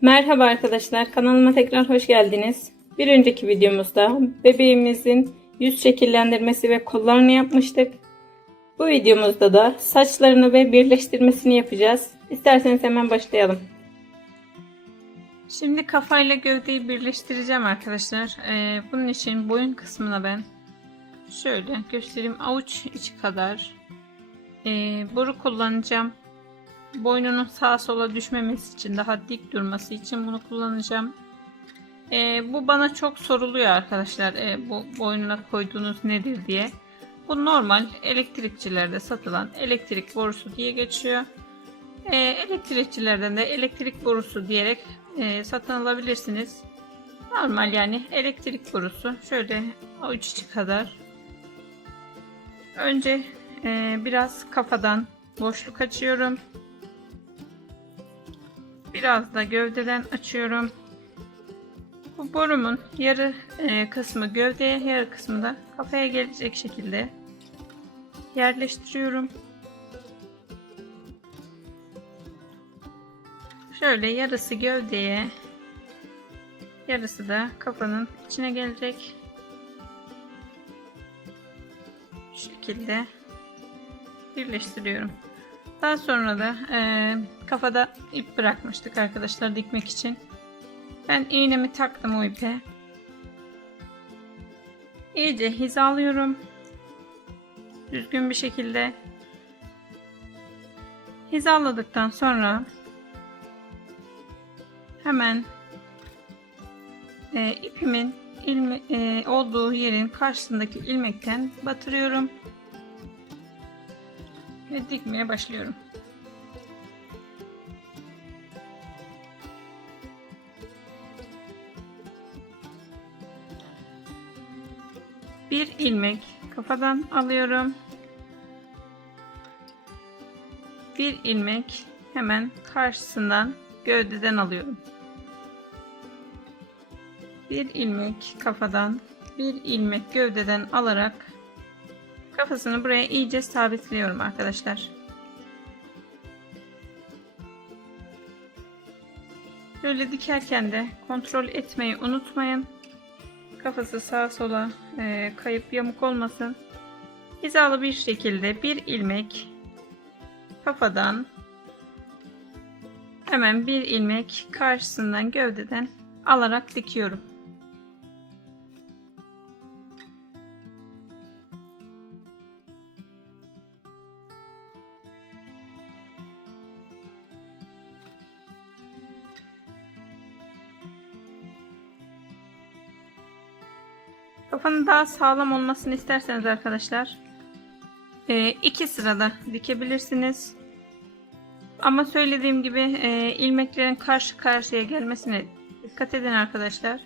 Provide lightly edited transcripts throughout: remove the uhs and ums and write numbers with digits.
Merhaba arkadaşlar, kanalıma tekrar hoş geldiniz. Bir önceki videomuzda bebeğimizin yüz şekillendirmesi ve kollarını yapmıştık. Bu videomuzda da saçlarını ve birleştirmesini yapacağız. İsterseniz hemen başlayalım. Şimdi kafayla gövdeyi birleştireceğim arkadaşlar. Bunun için boyun kısmına ben şöyle göstereyim, avuç içi kadar boru kullanacağım. Boynunun sağa sola düşmemesi için, daha dik durması için bunu kullanacağım. Bu bana çok soruluyor arkadaşlar. Bu boynuna koyduğunuz nedir diye. Bu normal elektrikçilerde satılan elektrik borusu diye geçiyor. Elektrikçilerden de elektrik borusu diyerek satın alabilirsiniz. Normal yani elektrik borusu. Şöyle avuç içi kadar. Önce biraz kafadan boşluk açıyorum. Biraz da gövdeden açıyorum. Bu borumun yarı kısmı gövdeye, yarı kısmı da kafaya gelecek şekilde yerleştiriyorum. Şöyle yarısı gövdeye, yarısı da kafanın içine gelecek. Şu şekilde birleştiriyorum. Daha sonra da kafada ip bırakmıştık arkadaşlar dikmek için. Ben iğnemi taktım o ipe. İyice hizalıyorum. Düzgün bir şekilde. Hizaladıktan sonra hemen ipimin olduğu yerin karşısındaki ilmekten batırıyorum. Ve dikmeye başlıyorum. Bir ilmek kafadan alıyorum. Bir ilmek hemen karşısından gövdeden alıyorum. Bir ilmek kafadan, bir ilmek gövdeden alarak kafasını buraya iyice sabitliyorum arkadaşlar. Böyle dikerken de kontrol etmeyi unutmayın. Kafası sağa sola kayıp yamuk olmasın. Hizalı bir şekilde bir ilmek kafadan, hemen bir ilmek karşısından gövdeden alarak dikiyorum. Kafanın daha sağlam olmasını isterseniz arkadaşlar 2 sırada dikebilirsiniz. Ama söylediğim gibi ilmeklerin karşı karşıya gelmesine dikkat edin arkadaşlar.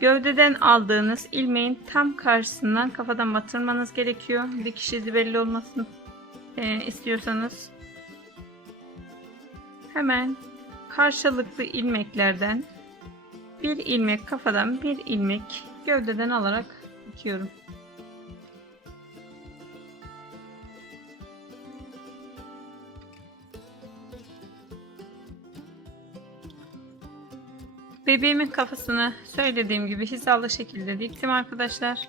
Gövdeden aldığınız ilmeğin tam karşısından kafadan batırmanız gerekiyor. Dikiş izi belli olmasın istiyorsanız. Hemen karşılıklı ilmeklerden bir ilmek kafadan, bir ilmek gövdeden alarak dikiyorum. Bebeğimin kafasını söylediğim gibi hizalı şekilde diktim arkadaşlar.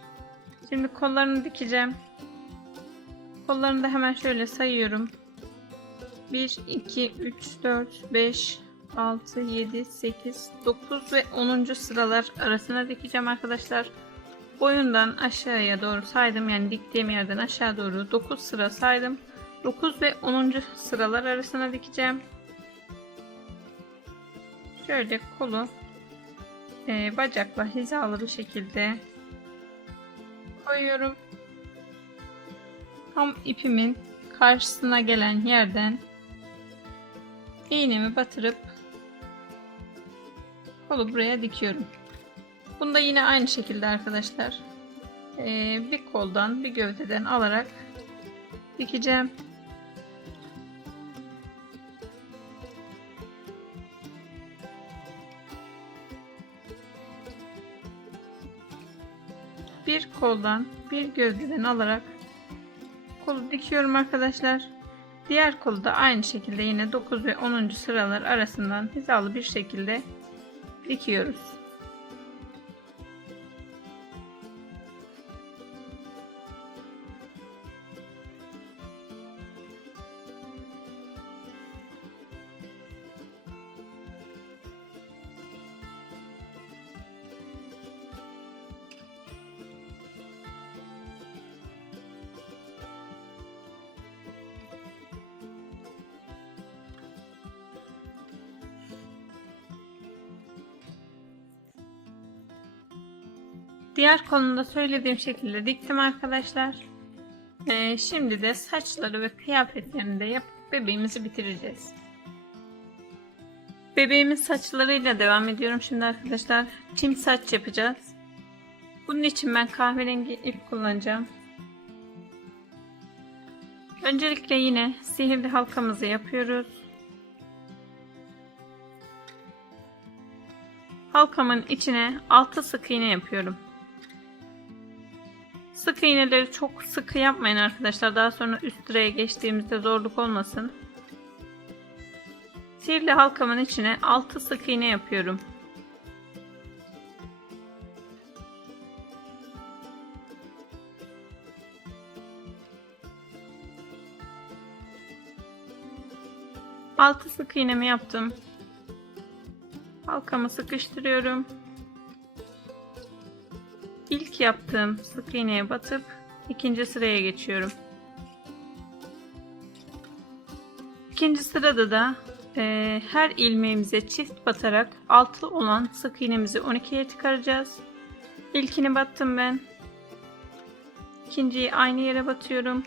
Şimdi kollarını dikeceğim. Kollarını da hemen şöyle sayıyorum. 1, 2, 3, 4, 5, 6, 7, 8, 9 ve 10. sıralar arasına dikeceğim arkadaşlar. Boyundan aşağıya doğru saydım, yani diktiğim yerden aşağı doğru 9 sıra saydım. 9 ve 10. sıralar arasına dikeceğim. Şöyle kolu bacakla hizalı bir şekilde koyuyorum. Tam ipimin karşısına gelen yerden iğnemi batırıp kolu buraya dikiyorum. Bunda yine aynı şekilde arkadaşlar bir koldan bir gövdeden alarak dikeceğim. Bir koldan bir gövdeden alarak kolu dikiyorum arkadaşlar. Diğer kolu da aynı şekilde yine 9 ve 10. sıralar arasından hizalı bir şekilde dikiyoruz. Diğer kolunu söylediğim şekilde diktim arkadaşlar. Şimdi de saçları ve kıyafetlerini de yapıp bebeğimizi bitireceğiz. Bebeğimin saçlarıyla devam ediyorum şimdi arkadaşlar. Çim saç yapacağız. Bunun için ben kahverengi ip kullanacağım. Öncelikle yine sihirli halkamızı yapıyoruz. Halkamın içine 6 sık iğne yapıyorum. Sık iğneleri çok sıkı yapmayın arkadaşlar. Daha sonra üst sıraya geçtiğimizde zorluk olmasın. Sihirli halkamın içine 6 sık iğne yapıyorum. Altı sık iğnemi yaptım. Halkamı sıkıştırıyorum. İlk yaptığım sık iğneye batıp ikinci sıraya geçiyorum. İkinci sırada da her ilmeğimize çift batarak altılı olan sık iğnemizi 12'ye çıkaracağız. İlkini battım ben. İkinciyi aynı yere batıyorum.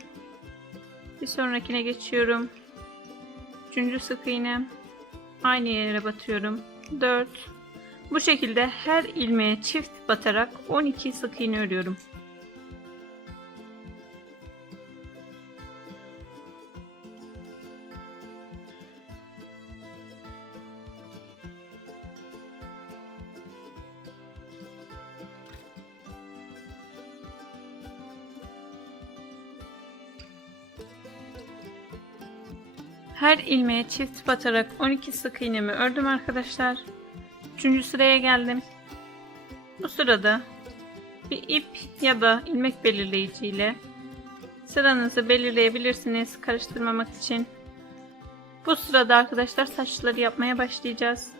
Bir sonrakine geçiyorum. Üçüncü sık iğnem. Aynı yere batıyorum. 4. Bu şekilde her ilmeğe çift batarak 12 sık iğne örüyorum. Her ilmeğe çift batarak 12 sık iğnemi ördüm arkadaşlar. 3. sıraya geldim. Bu sırada bir ip ya da ilmek belirleyici ile sıranızı belirleyebilirsiniz karıştırmamak için. Bu sırada arkadaşlar saçları yapmaya başlayacağız.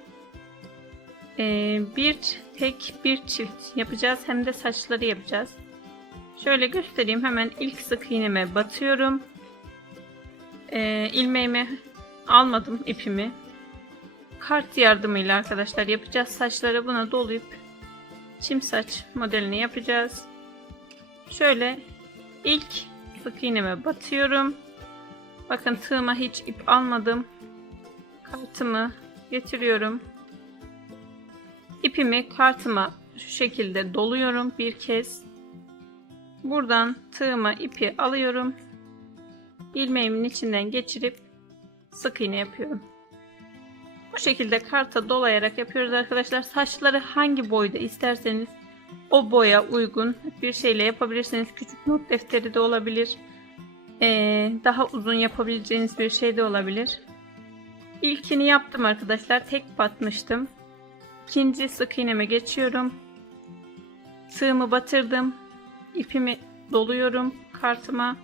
Bir tek bir çift yapacağız, hem de saçları yapacağız. Şöyle göstereyim, hemen ilk sık iğneme batıyorum. İlmeğimi almadım, ipimi. Kart yardımıyla arkadaşlar yapacağız saçları. Buna dolayıp çim saç modelini yapacağız. Şöyle ilk sık iğneme batıyorum. Bakın tığıma hiç ip almadım. Kartımı getiriyorum. İpimi kartıma şu şekilde doluyorum bir kez. Buradan tığıma ipi alıyorum. İlmeğimin içinden geçirip sık iğne yapıyorum. Bu şekilde karta dolayarak yapıyoruz arkadaşlar. Saçları hangi boyda isterseniz o boya uygun bir şeyle yapabilirsiniz. Küçük not defteri de olabilir. Daha uzun yapabileceğiniz bir şey de olabilir. İlkini yaptım arkadaşlar. Tek batmıştım. İkinci sık iğneme geçiyorum. Tığımı batırdım. İpimi doluyorum kartıma.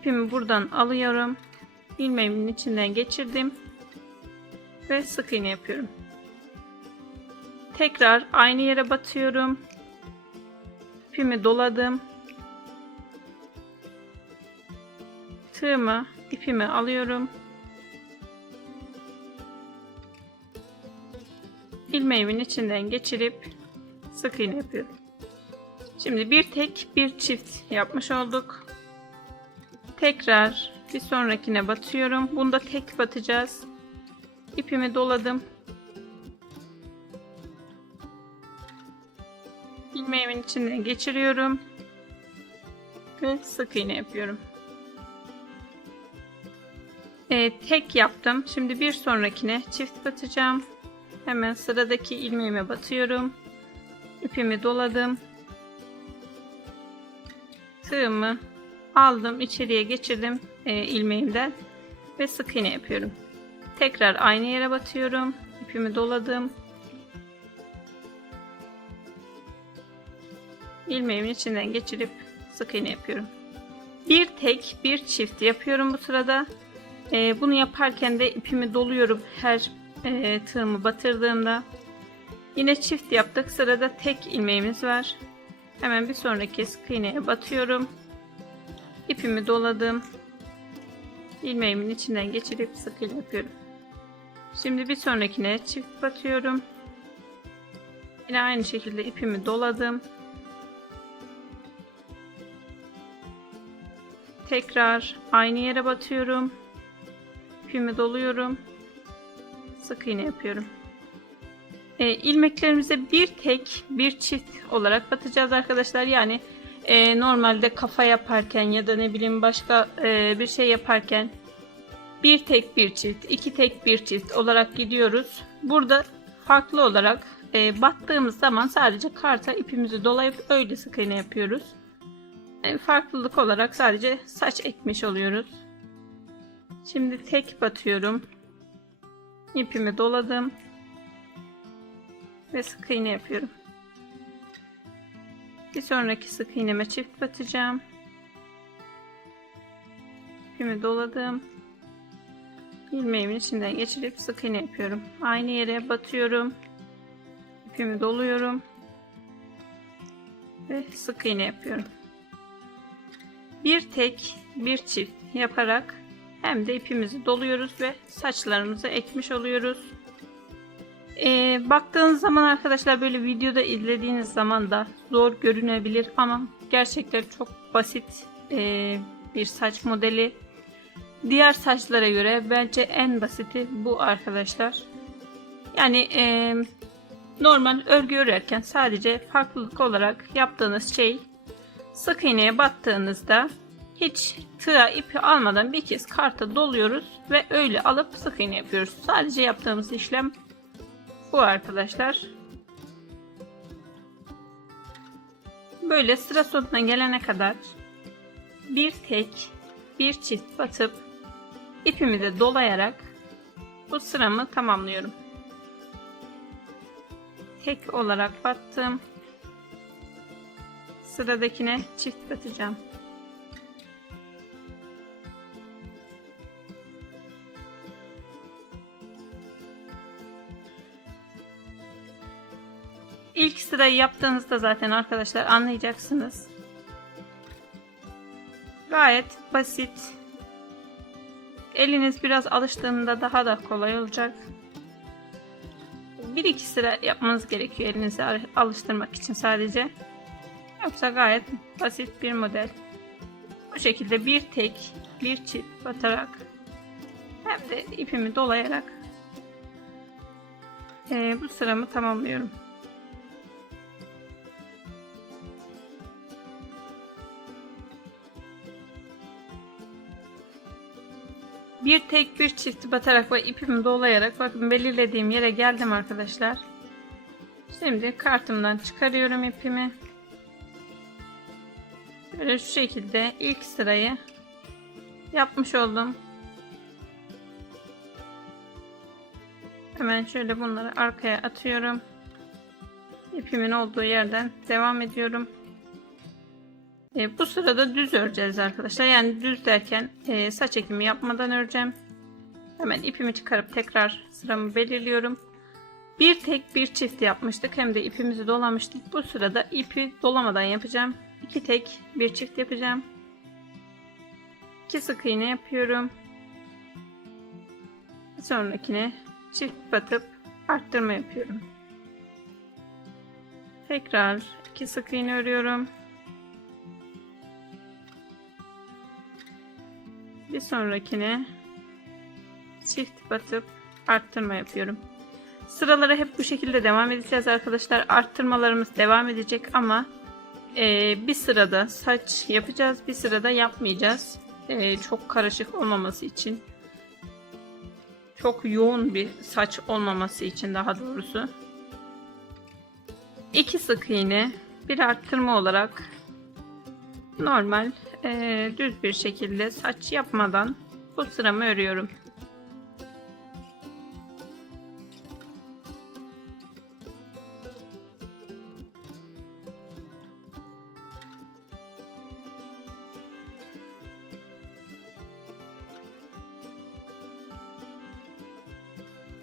İpimi buradan alıyorum. İlmeğimin içinden geçirdim. Ve sık iğne yapıyorum. Tekrar aynı yere batıyorum. İpimi doladım. Tığımı, ipimi alıyorum. İlmeğimin içinden geçirip sık iğne yapıyorum. Şimdi bir tek bir çift yapmış olduk. Tekrar bir sonrakine batıyorum. Bunda tek batacağız. İpimi doladım. İlmeğimin içinden geçiriyorum. Ve sık iğne yapıyorum. Tek yaptım. Şimdi bir sonrakine çift batacağım. Hemen sıradaki ilmeğime batıyorum. İpimi doladım. Tığımı aldım, içeriye geçirdim ilmeğimden. ve sık iğne yapıyorum. Tekrar aynı yere batıyorum. İpimi doladım. İlmeğimin içinden geçirip sık iğne yapıyorum. Bir tek bir çift yapıyorum bu sırada. Bunu yaparken de ipimi doluyorum her tığımı batırdığımda. Yine çift yaptık. Sırada tek ilmeğimiz var. Hemen bir sonraki sık iğneye batıyorum. İpimi doladım. İlmeğimin içinden geçirip sık iğne yapıyorum. Şimdi bir sonrakine çift batıyorum. Yine aynı şekilde ipimi doladım. Tekrar aynı yere batıyorum. İpimi doluyorum. Sık iğne yapıyorum. İlmeklerimize bir tek bir çift olarak batacağız arkadaşlar. Yani normalde kafa yaparken ya da ne bileyim başka bir şey yaparken bir tek bir çift, iki tek bir çift olarak gidiyoruz. Burada farklı olarak battığımız zaman sadece karta ipimizi dolayıp öyle sık iğne yapıyoruz. Farklılık olarak sadece saç ekmiş oluyoruz. Şimdi tek batıyorum. İpimi doladım ve sık iğne yapıyorum. Bir sonraki sık iğneme çift batacağım. İpimi doladım. İlmeğimin içinden geçirip sık iğne yapıyorum. Aynı yere batıyorum. İpimi doluyorum ve sık iğne yapıyorum. Bir tek bir çift yaparak hem de ipimizi doluyoruz ve saçlarımızı ekmiş oluyoruz. Baktığınız zaman arkadaşlar böyle videoda izlediğiniz zaman da zor görünebilir ama gerçekten çok basit bir saç modeli. Diğer saçlara göre bence en basiti bu arkadaşlar. Yani normal örgü örerken sadece farklılık olarak yaptığınız şey sık iğneye battığınızda hiç tığa ipi almadan bir kez karta doluyoruz ve öyle alıp sık iğne yapıyoruz. Sadece yaptığımız işlem bu arkadaşlar. Böyle sıra sonuna gelene kadar bir tek bir çift batıp ipimi de dolayarak bu sıramı tamamlıyorum. Tek olarak battım. Sıradakine çift batacağım. İlk sırayı yaptığınızda zaten arkadaşlar anlayacaksınız. Gayet basit. Eliniz biraz alıştığında daha da kolay olacak. Bir iki sıra yapmanız gerekiyor elinizi alıştırmak için sadece. Yoksa gayet basit bir model. Bu şekilde bir tek bir çift batarak hem de ipimi dolayarak bu sıramı tamamlıyorum. Bir tek bir çift batarak ve ipimi dolayarak bakın belirlediğim yere geldim arkadaşlar. Şimdi kartımdan çıkarıyorum ipimi. Böyle şu şekilde ilk sırayı yapmış oldum. Hemen şöyle bunları arkaya atıyorum. İpimin olduğu yerden devam ediyorum. Bu sırada düz öreceğiz arkadaşlar. Yani düz derken saç ekimi yapmadan öreceğim. Hemen ipimi çıkarıp tekrar sıramı belirliyorum. Bir tek bir çift yapmıştık. Hem de ipimizi dolamıştık. Bu sırada ipi dolamadan yapacağım. İki tek bir çift yapacağım. 2 sık iğne yapıyorum. Bir sonrakine çift batıp arttırma yapıyorum. Tekrar 2 sık iğne örüyorum. Bir sonrakine çift batıp arttırma yapıyorum. Sıralara hep bu şekilde devam edeceğiz arkadaşlar. Arttırmalarımız devam edecek ama bir sırada saç yapacağız, bir sırada yapmayacağız. Çok karışık olmaması için, çok yoğun bir saç olmaması için daha doğrusu. 2 sık iğne, bir arttırma olarak normal düz bir şekilde saç yapmadan bu sıramı örüyorum.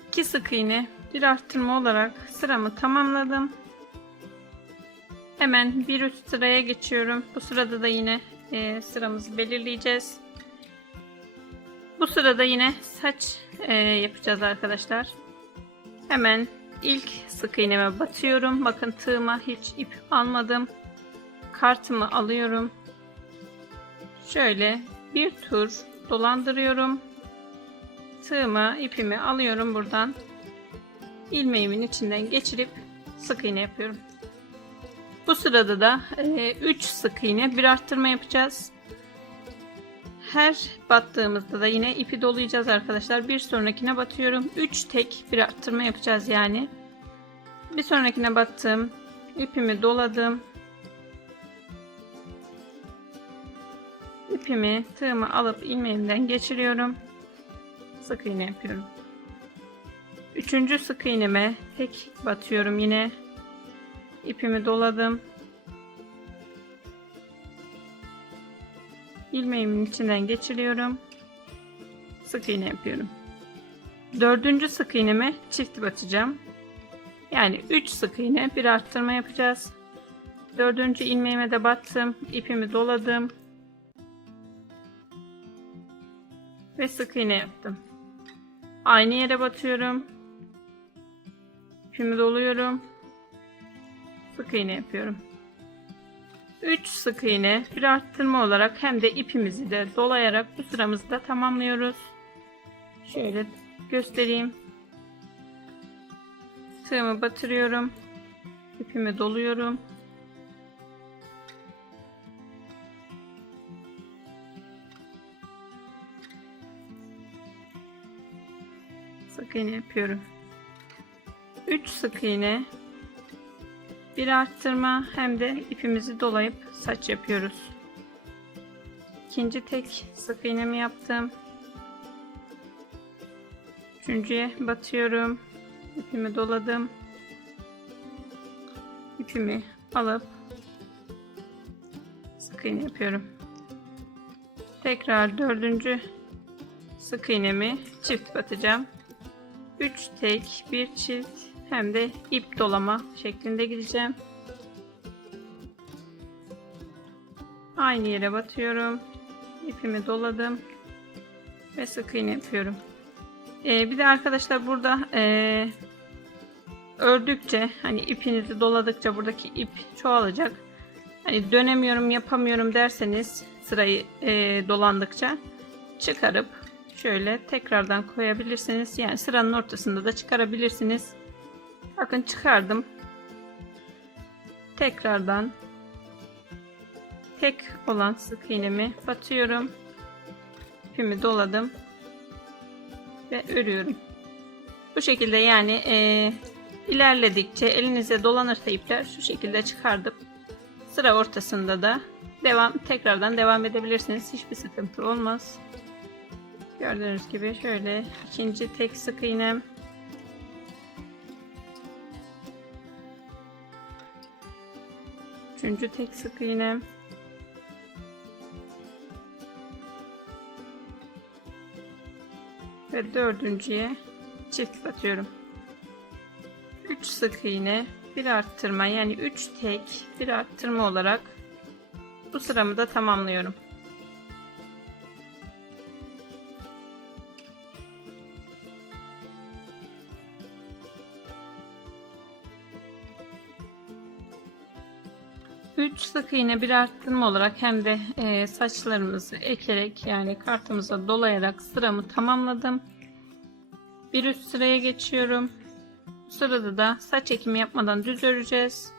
İki sık iğne, bir arttırma olarak sıramı tamamladım. Hemen bir üst sıraya geçiyorum. Bu sırada da yine sıramızı belirleyeceğiz. Bu sırada yine saç yapacağız arkadaşlar. Hemen ilk sık iğneme batıyorum. Bakın tığıma hiç ip almadım. Kartımı alıyorum. Şöyle bir tur dolandırıyorum. Tığımı, ipimi alıyorum buradan. İlmeğimin içinden geçirip sık iğne yapıyorum. Bu sırada da 3 sık iğne, bir arttırma yapacağız. Her battığımızda da yine ipi dolayacağız arkadaşlar. Bir sonrakine batıyorum. 3 tek bir arttırma yapacağız yani. Bir sonrakine battım. İpimi doladım. İpimi, tığımı alıp ilmeğimden geçiriyorum. Sık iğne yapıyorum. Üçüncü sık iğneme tek batıyorum yine. İpimi doladım. İlmeğimin içinden geçiriyorum. Sık iğne yapıyorum. Dördüncü sık iğneme çift batacağım. Yani 3 sık iğne, bir arttırma yapacağız. Dördüncü ilmeğime de battım. İpimi doladım. Ve sık iğne yaptım. Aynı yere batıyorum. İpimi doluyorum. Sık iğne yapıyorum. 3 sık iğne, bir arttırma olarak hem de ipimizi de dolayarak bu sıramızı da tamamlıyoruz. Şöyle göstereyim. Tığımı batırıyorum. İpimi doluyorum. Sık iğne yapıyorum. 3 sık iğne, bir arttırma hem de ipimizi dolayıp saç yapıyoruz. İkinci tek sık iğnemi yaptım. Üçüncüye batıyorum. İpimi doladım. İpimi alıp sık iğne yapıyorum. Tekrar dördüncü sık iğnemi çift batacağım. 3 tek, bir çift hem de ip dolama şeklinde gideceğim. Aynı yere batıyorum. İpimi doladım ve sık iğne yapıyorum. Bir de arkadaşlar burada ördükçe, hani ipinizi doladıkça buradaki ip çoğalacak. Hani dönemiyorum, yapamıyorum derseniz sırayı dolandıkça çıkarıp şöyle tekrardan koyabilirsiniz. Yani sıranın ortasında da çıkarabilirsiniz. Bakın çıkardım. Tekrardan tek olan sık iğnemi batıyorum. İpimi doladım ve örüyorum. Bu şekilde yani ilerledikçe elinize dolanırsa ipler şu şekilde çıkardıp sıra ortasında da tekrardan devam edebilirsiniz. Hiçbir sıkıntı olmaz. Gördüğünüz gibi şöyle ikinci tek sık iğnem. Üçüncü tek sık iğnem. Ve dördüncüye çift batıyorum. 3 sık iğne, bir arttırma, yani 3 tek bir arttırma olarak bu sıramı da tamamlıyorum. Üç sık iğne, bir arttırma olarak hem de saçlarımızı ekerek, yani kartımıza dolayarak sıramı tamamladım. Bir üst sıraya geçiyorum. Bu sırada da saç ekimi yapmadan düz öreceğiz.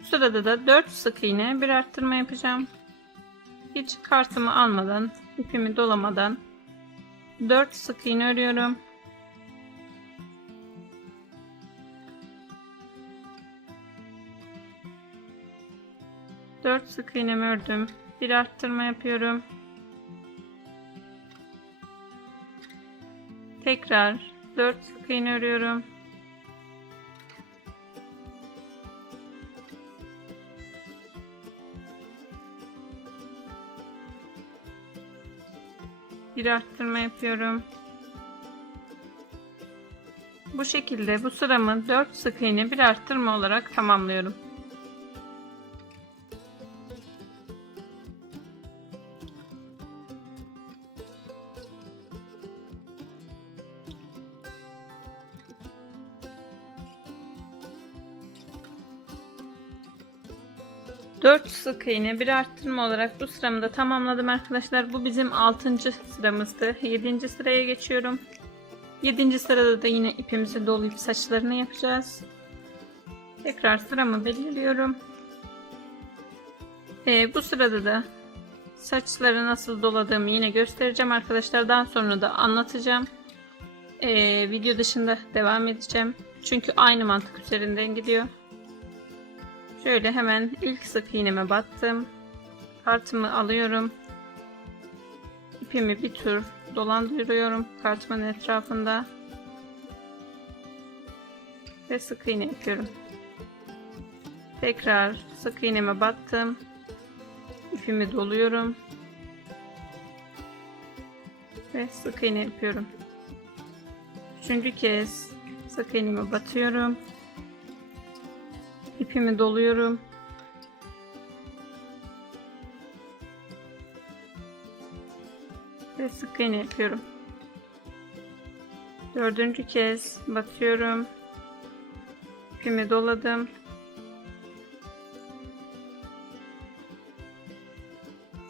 Bu sırada da 4 sık iğne, bir arttırma yapacağım. Hiç kartımı almadan, ipimi dolamadan 4 sık iğne örüyorum. Dört sık iğnemi ördüm. Bir arttırma yapıyorum. Tekrar 4 sık iğne örüyorum. Bir arttırma yapıyorum. Bu şekilde bu sıramı 4 sık iğne bir arttırma olarak tamamlıyorum. Dört sık iğne bir arttırma olarak bu sıramı da tamamladım arkadaşlar. Bu bizim 6. sıramızdı. 7. sıraya geçiyorum. 7. sırada da yine ipimizi dolayıp saçlarını yapacağız. Tekrar sıramı belirliyorum. Bu sırada da saçları nasıl doladığımı yine göstereceğim arkadaşlar. Daha sonra da anlatacağım. Video dışında devam edeceğim. Çünkü aynı mantık üzerinden gidiyor. Şöyle hemen ilk sık iğneme battım. Kartımı alıyorum. İpimi bir tur dolandırıyorum kartımın etrafında. Ve sık iğne yapıyorum. Tekrar sık iğneme battım. İpimi doluyorum. Ve sık iğne yapıyorum. Üçüncü kez sık iğneme batıyorum. İpimi doluyorum. Ve sık iğne yapıyorum. Dördüncü kez batıyorum. İpimi doladım.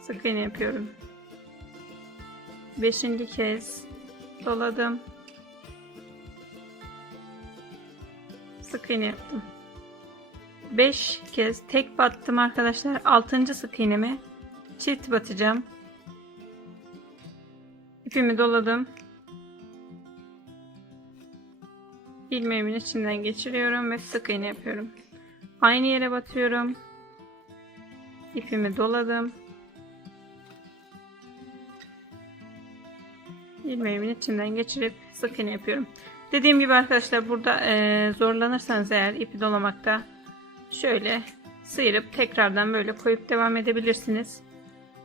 Sık iğne yapıyorum. Beşinci kez doladım. Sık iğne yaptım. 5 kez tek battım arkadaşlar. 6. sık iğneme çift batacağım. İpimi doladım. İlmeğimin içinden geçiriyorum ve sık iğne yapıyorum. Aynı yere batıyorum. İpimi doladım. İlmeğimin içinden geçirip sık iğne yapıyorum. Dediğim gibi arkadaşlar burada zorlanırsanız eğer ipi dolamakta şöyle sıyırıp tekrardan böyle koyup devam edebilirsiniz.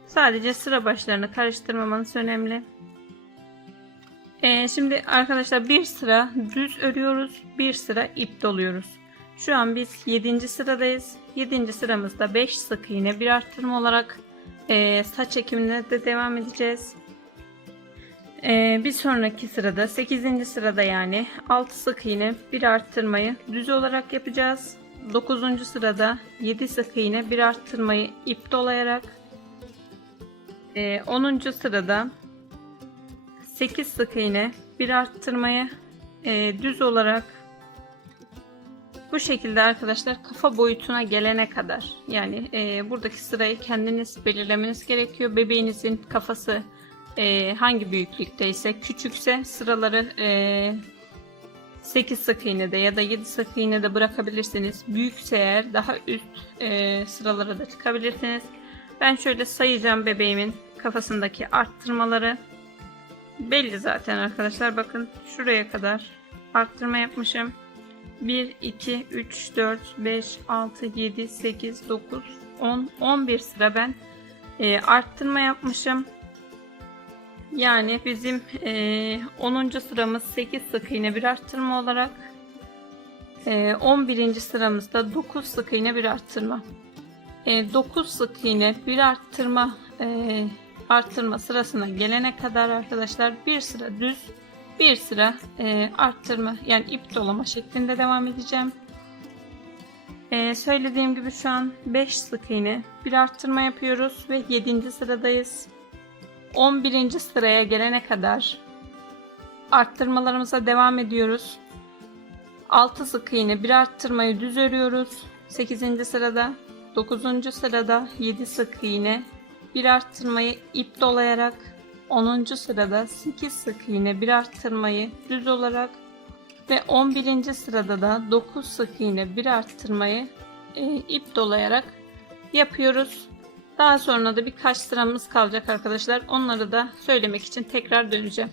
Sadece sıra başlarını karıştırmamanız önemli. Şimdi arkadaşlar bir sıra düz örüyoruz, bir sıra ip doluyoruz. Şu an biz 7. sıradayız. 7. sıramızda 5 sık iğne bir arttırma olarak saç ekimine de devam edeceğiz. Bir sonraki sırada 8. sırada yani 6 sık iğne bir arttırmayı düz olarak yapacağız. 9. sırada 7 sık iğne bir arttırmayı ip dolayarak, 10. sırada 8 sık iğne bir arttırmayı düz olarak, bu şekilde arkadaşlar kafa boyutuna gelene kadar, yani buradaki sırayı kendiniz belirlemeniz gerekiyor. Bebeğinizin kafası hangi büyüklükteyse, küçükse sıraları 8 sık iğnede ya da 7 sık iğnede bırakabilirsiniz. Büyükse eğer daha üst sıralara da çıkabilirsiniz. Ben şöyle sayacağım bebeğimin kafasındaki arttırmaları. Belli zaten arkadaşlar, bakın şuraya kadar arttırma yapmışım. 1, 2, 3, 4, 5, 6, 7, 8, 9, 10, 11 sıra ben arttırma yapmışım. Yani bizim 10. sıramız 8 sık iğne bir arttırma olarak, 11. sıramızda 9 sık iğne bir arttırma. 9 sık iğne bir arttırma sırasına gelene kadar arkadaşlar bir sıra düz, bir sıra arttırma yani ip dolama şeklinde devam edeceğim. Söylediğim gibi şu an 5 sık iğne bir arttırma yapıyoruz ve 7. sıradayız. 11. sıraya gelene kadar arttırmalarımıza devam ediyoruz. 6 sık iğne bir arttırmayı düz örüyoruz 8. sırada. 9. sırada 7 sık iğne bir arttırmayı ip dolayarak, 10. sırada 8 sık iğne bir arttırmayı düz olarak ve 11. sırada da 9 sık iğne bir arttırmayı ip dolayarak yapıyoruz. Daha sonra da birkaç sıramız kalacak arkadaşlar. Onları da söylemek için tekrar döneceğim.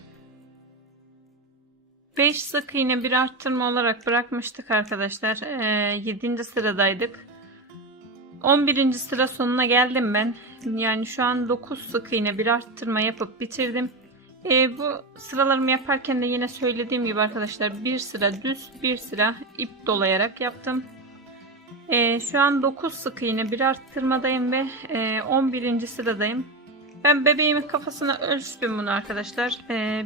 5 sık iğne bir arttırma olarak bırakmıştık arkadaşlar. 7. sıradaydık. 11. sıra sonuna geldim ben. Yani şu an 9 sık iğne bir arttırma yapıp bitirdim. Bu sıralarımı yaparken de yine söylediğim gibi arkadaşlar, bir sıra düz, bir sıra ip dolayarak yaptım. Şu an 9 sık iğne bir arttırmadayım ve 11. sıradayım. Ben bebeğimin kafasına ölçtüm bunu arkadaşlar.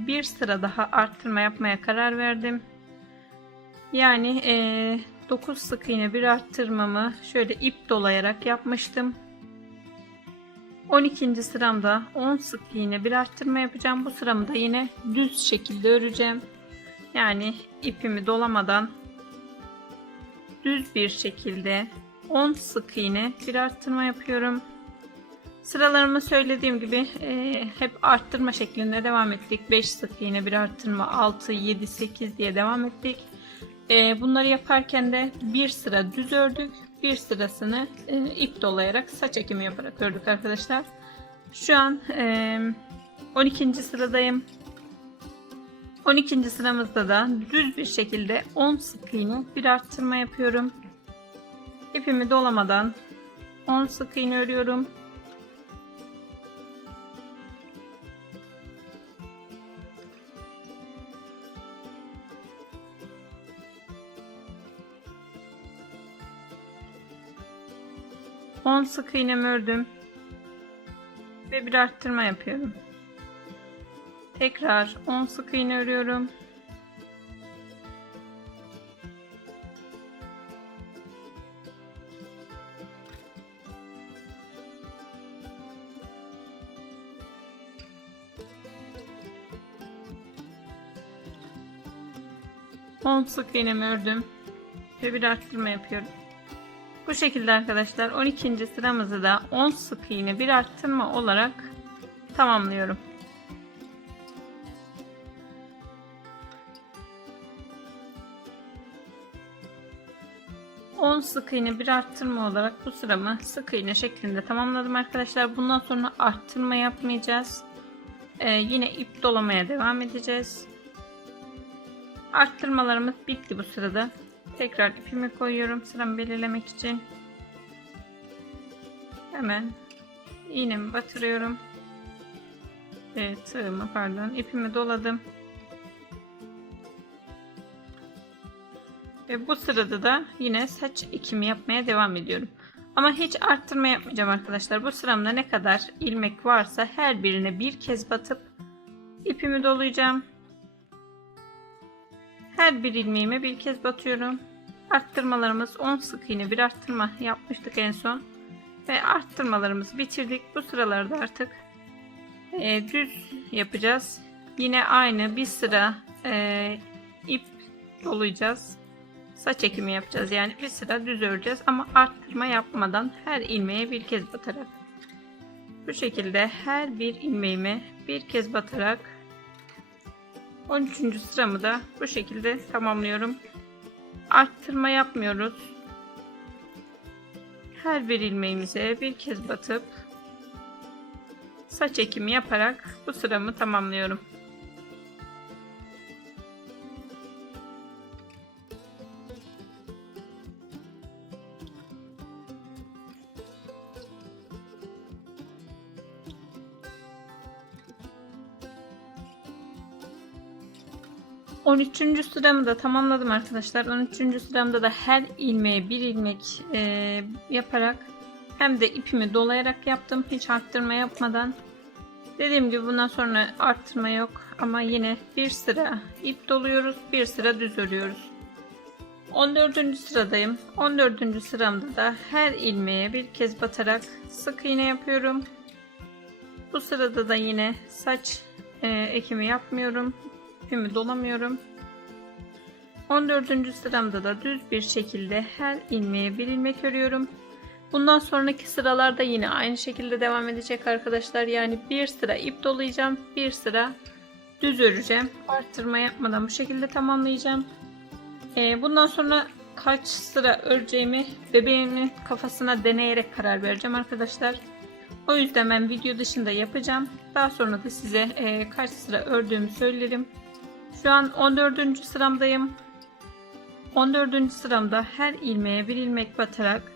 Bir sıra daha arttırma yapmaya karar verdim. Yani 9 sık iğne bir arttırmamı şöyle ip dolayarak yapmıştım. 12. sıramda 10 sık iğne bir arttırma yapacağım. Bu sıramı da yine düz şekilde öreceğim. Yani ipimi dolamadan düz bir şekilde 10 sık iğne bir arttırma yapıyorum. Sıralarımı söylediğim gibi hep arttırma şeklinde devam ettik. 5 sık iğne bir arttırma, 6, 7, 8 diye devam ettik. Bunları yaparken de bir sıra düz ördük. Bir sırasını ip dolayarak saç ekimi yaparak ördük arkadaşlar. Şu an 12. sıradayım. 12. sıramızda da düz bir şekilde 10 sık iğne bir arttırma yapıyorum. İpimi dolamadan 10 sık iğne örüyorum. On sık iğnemi ördüm ve bir arttırma yapıyorum. Tekrar 10 sık iğne örüyorum. On sık iğnemi ördüm ve bir arttırma yapıyorum. Bu şekilde arkadaşlar 12. sıramızı da 10 sık iğne bir arttırma olarak tamamlıyorum. On sık iğne bir arttırma olarak bu sıramı sık iğne şeklinde tamamladım arkadaşlar. Bundan sonra arttırma yapmayacağız. Yine ip dolamaya devam edeceğiz. Arttırmalarımız bitti bu sırada. Tekrar ipimi koyuyorum sıramı belirlemek için. Hemen iğnemi batırıyorum. Tığımı ipimi doladım. Ve bu sırada da yine saç ekimi yapmaya devam ediyorum. Ama hiç arttırma yapmayacağım arkadaşlar. Bu sıramda ne kadar ilmek varsa her birine bir kez batıp ipimi dolayacağım. Her bir ilmeğime bir kez batıyorum. Arttırmalarımız 10 sık iğne bir arttırma yapmıştık en son. Ve arttırmalarımızı bitirdik. Bu sıralarda artık düz yapacağız. Yine aynı bir sıra ip dolayacağız. Saç ekimi yapacağız. Yani bir sıra düz öreceğiz ama arttırma yapmadan her ilmeğe bir kez batarak. Bu şekilde her bir ilmeğime bir kez batarak 13. sıramı da bu şekilde tamamlıyorum. Arttırma yapmıyoruz. Her bir ilmeğimize bir kez batıp saç ekimi yaparak bu sıramı tamamlıyorum. On üçüncü sıramı da tamamladım arkadaşlar. 13. sıramda da her ilmeğe bir ilmek yaparak hem de ipimi dolayarak yaptım. Hiç arttırma yapmadan. Dediğim gibi bundan sonra arttırma yok. Ama yine bir sıra ip doluyoruz. Bir sıra düz örüyoruz. 14. sıradayım. 14. sıramda da her ilmeğe bir kez batarak sık iğne yapıyorum. Bu sırada da yine saç ekimi yapmıyorum. İpimi dolamıyorum. 14. sıramda da düz bir şekilde her ilmeğe bir ilmek örüyorum. Bundan sonraki sıralarda yine aynı şekilde devam edecek arkadaşlar. Yani bir sıra ip dolayacağım, bir sıra düz öreceğim. Arttırma yapmadan bu şekilde tamamlayacağım. Bundan sonra kaç sıra öreceğimi bebeğimin kafasına deneyerek karar vereceğim arkadaşlar. O yüzden ben video dışında yapacağım. Daha sonra da size kaç sıra ördüğümü söylerim. Şu an 14. sıramdayım. 14. sıramda her ilmeğe bir ilmek batarak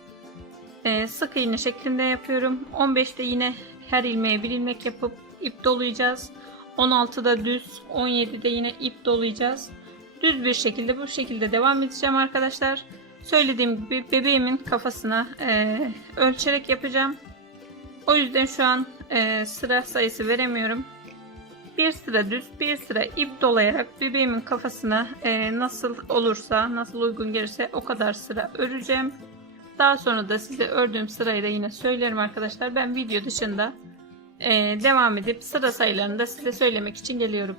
sık iğne şeklinde yapıyorum. 15'te yine her ilmeğe bir ilmek yapıp ip dolayacağız. 16'da düz, 17'de yine ip dolayacağız. Düz bir şekilde bu şekilde devam edeceğim arkadaşlar. Söylediğim gibi bebeğimin kafasına ölçerek yapacağım. O yüzden şu an sıra sayısı veremiyorum. Bir sıra düz, bir sıra ip dolayarak bebeğimin kafasına nasıl olursa, nasıl uygun gelirse o kadar sıra öreceğim. Daha sonra da size ördüğüm sırayı da yine söylerim arkadaşlar. Ben video dışında devam edip sıra sayılarını da size söylemek için geliyorum.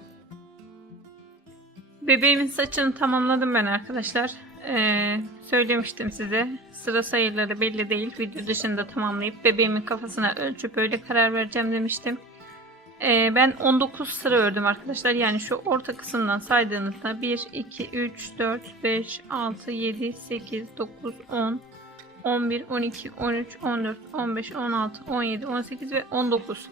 Bebeğimin saçını tamamladım ben arkadaşlar. Söylemiştim size. Sıra sayıları belli değil. Video dışında tamamlayıp bebeğimin kafasına ölçüp öyle karar vereceğim demiştim. Ben 19 sıra ördüm arkadaşlar. Yani şu orta kısımdan saydığınızda 1, 2, 3, 4, 5, 6, 7, 8, 9, 10, 11, 12, 13, 14, 15, 16, 17, 18 ve 19.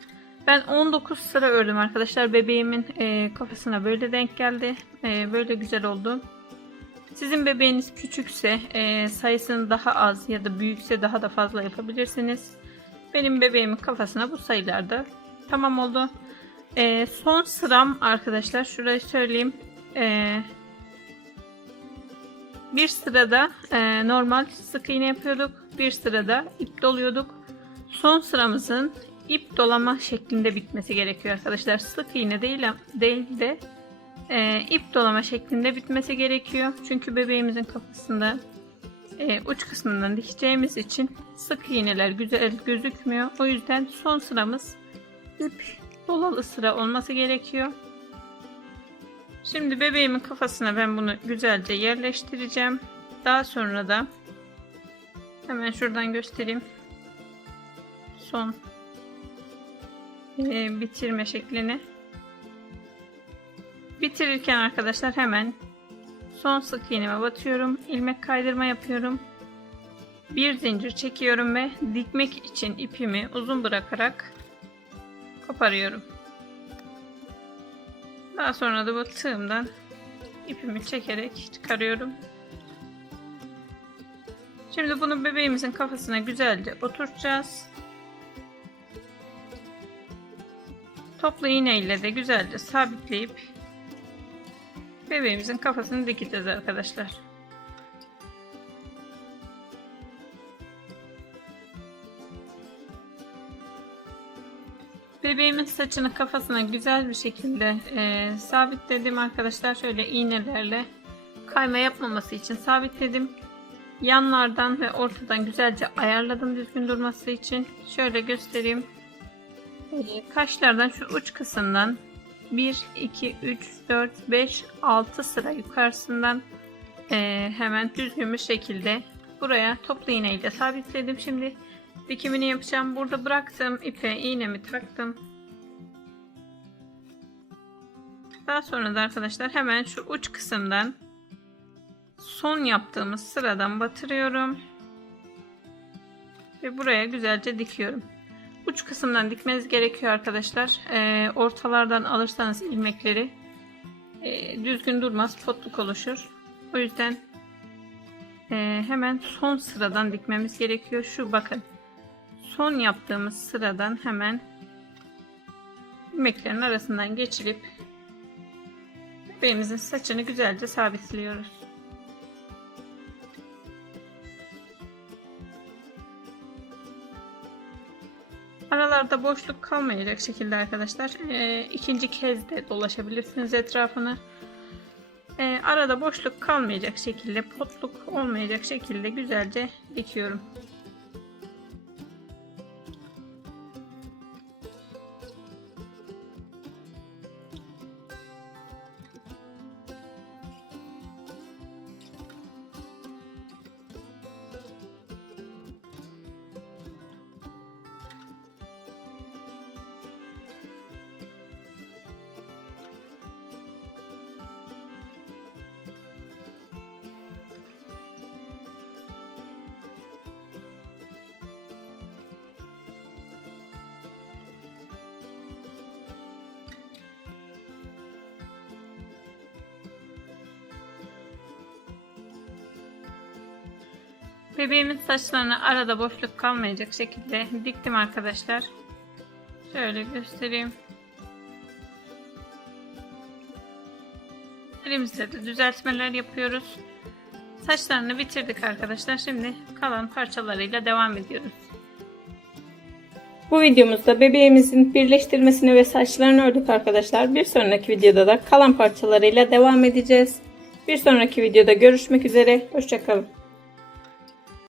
Ben 19 sıra ördüm arkadaşlar. Bebeğimin kafasına böyle denk geldi. Böyle güzel oldu. Sizin bebeğiniz küçükse sayısını daha az ya da büyükse daha da fazla yapabilirsiniz. Benim bebeğimin kafasına bu sayılarda tamam oldu. Son sıram arkadaşlar şurayı söyleyeyim. Bir sırada normal sık iğne yapıyorduk. Bir sırada ip doluyorduk. Son sıramızın ip dolama şeklinde bitmesi gerekiyor arkadaşlar. Sık iğne değil de ip dolama şeklinde bitmesi gerekiyor. Çünkü bebeğimizin kafasında uç kısmından dikeceğimiz için sık iğneler güzel gözükmüyor. O yüzden son sıramız ip dolalı sıra olması gerekiyor. Şimdi bebeğimin kafasına ben bunu güzelce yerleştireceğim. Daha sonra da hemen şuradan göstereyim. Son bitirme şeklini. Bitirirken arkadaşlar hemen son sık iğneme batıyorum. İlmek kaydırma yapıyorum. Bir zincir çekiyorum ve dikmek için ipimi uzun bırakarak koparıyorum. Daha sonra da bu tığımdan ipimi çekerek çıkarıyorum. Şimdi bunu bebeğimizin kafasına güzelce oturtacağız. Toplu iğne ile de güzelce sabitleyip bebeğimizin kafasını dikeceğiz arkadaşlar. Bebeğimin saçını kafasına güzel bir şekilde sabitledim arkadaşlar. Şöyle iğnelerle kayma yapmaması için sabitledim. Yanlardan ve ortadan güzelce ayarladım düzgün durması için. Şöyle göstereyim. Kaşlardan şu uç kısımdan 1, 2, 3, 4, 5, 6 sıra yukarısından hemen düzgün bir şekilde buraya toplu iğne ile sabitledim. Şimdi dikimini yapacağım. Burada bıraktığım ipe iğnemi taktım. Daha sonra da arkadaşlar hemen şu uç kısımdan son yaptığımız sıradan batırıyorum. Ve buraya güzelce dikiyorum. Uç kısımdan dikmeniz gerekiyor arkadaşlar. Ortalardan alırsanız ilmekleri düzgün durmaz, potluk oluşur. O yüzden hemen son sıradan dikmemiz gerekiyor. Şu bakın. Son yaptığımız sıradan hemen ilmeklerin arasından geçirip bebeğimizin saçını güzelce sabitliyoruz. Aralarda boşluk kalmayacak şekilde arkadaşlar ikinci kez de dolaşabilirsiniz etrafını. Arada boşluk kalmayacak şekilde, potluk olmayacak şekilde güzelce dikiyorum. Bebeğimin saçlarını arada boşluk kalmayacak şekilde diktim arkadaşlar. Şöyle göstereyim. Elimizle de düzeltmeler yapıyoruz. Saçlarını bitirdik arkadaşlar. Şimdi kalan parçalarıyla devam ediyoruz. Bu videomuzda bebeğimizin birleştirmesini ve saçlarını ördük arkadaşlar. Bir sonraki videoda da kalan parçalarıyla devam edeceğiz. Bir sonraki videoda görüşmek üzere. Hoşça kalın.